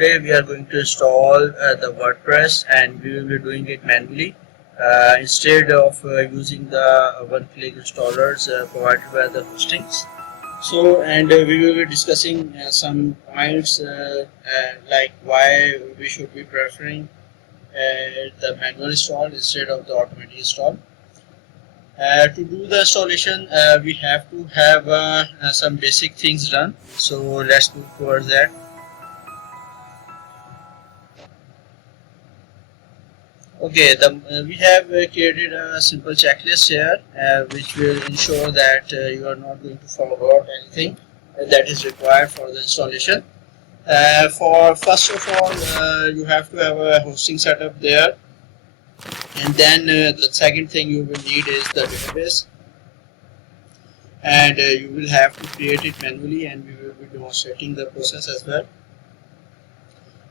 today we are going to install the WordPress, and we will be doing it manually instead of using the one-click installers provided by the hostings. So, and we will be discussing some points like why we should be preferring the manual install instead of the automatic install. To do the installation, we have to have some basic things done. So let's move towards that. Okay, we have created a simple checklist here, which will ensure that you are not going to forget anything that is required for the installation. For first of all, you have to have a hosting setup there, and then the second thing you will need is the database, and you will have to create it manually, and we will be demonstrating the process as well.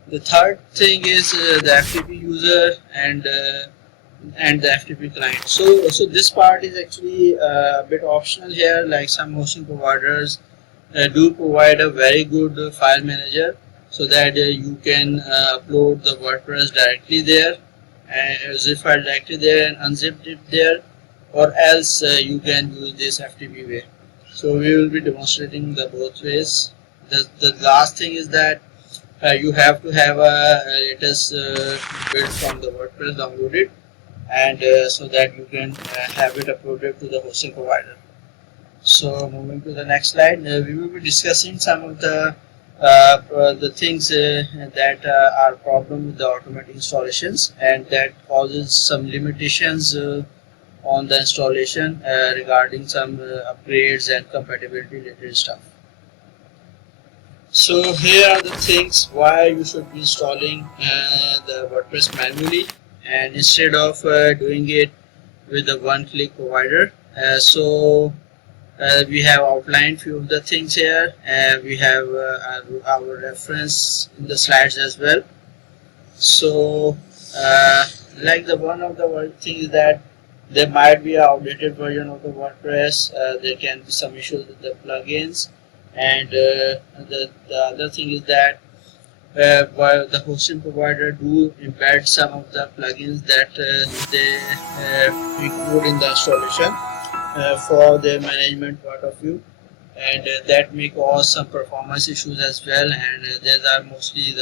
The third thing is the FTP user and the FTP client. So this part is actually a bit optional here. Like some hosting providers do provide a very good file manager, so that you can upload the WordPress directly there, and zip file directly there and unzip it there, or else you can use this FTP way. So we will be demonstrating the both ways. The last thing is that you have to have a latest build from the WordPress downloaded, and so that you can have it uploaded to the hosting provider. So moving to the next slide, we will be discussing some of the things that are problem with the automatic installations, and that causes some limitations on the installation regarding some upgrades and compatibility related stuff. So here are the things why you should be installing the WordPress manually, and instead of doing it with the one-click provider. We have outlined few of the things here. We have our reference in the slides as well. So like the one of the things is that there might be an outdated version of the WordPress. There can be some issues with the plugins. And the other thing is that while the hosting provider do embed some of the plugins that they include in the installation for their management point of view, and that may cause some performance issues as well. And these are mostly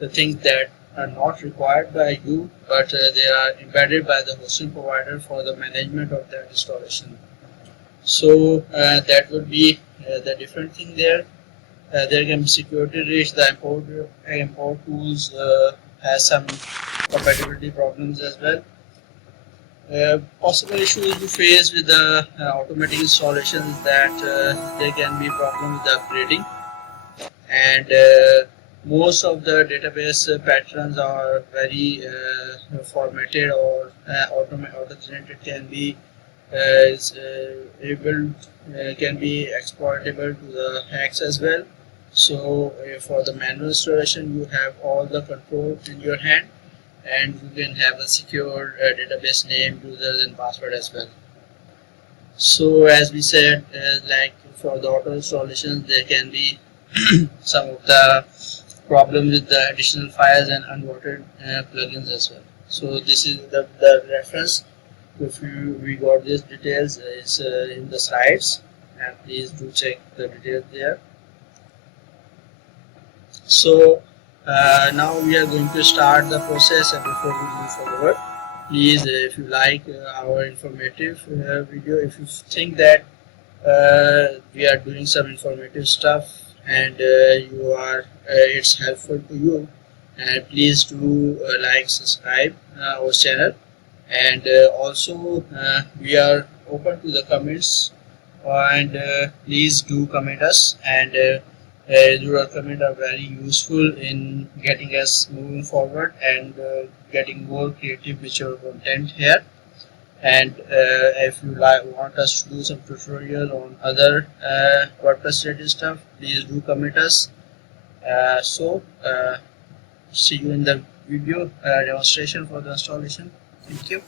the things that are not required by you, but they are embedded by the hosting provider for the management of that installation. So that would be the different thing there. There can be security risks. The import tools has some compatibility problems as well. Possible issues you face with the automatic installation is that there can be problem with the upgrading, and most of the database patterns are very formatted or auto-generated, can be can be exploitable to the hacks as well. So for the manual installation, you have all the control in your hand, and you can have a secure database name, users, and password as well. So as we said, like for the auto installations, there can be some of the problems with the additional files and unwanted plugins as well. So this is the reference. If we got these details, it's in the slides, and please do check the details there. So now we are going to start the process, and before we move forward, please if you like our informative video, if you think that we are doing some informative stuff and you are it's helpful to you, and please do like, subscribe our channel. And also we are open to the comments, and please do comment us, and your comment are very useful in getting us moving forward and getting more creative with your content here. And if you want us to do some tutorial on other WordPress related stuff, please do comment us. See you in the video demonstration for the installation. Thank you.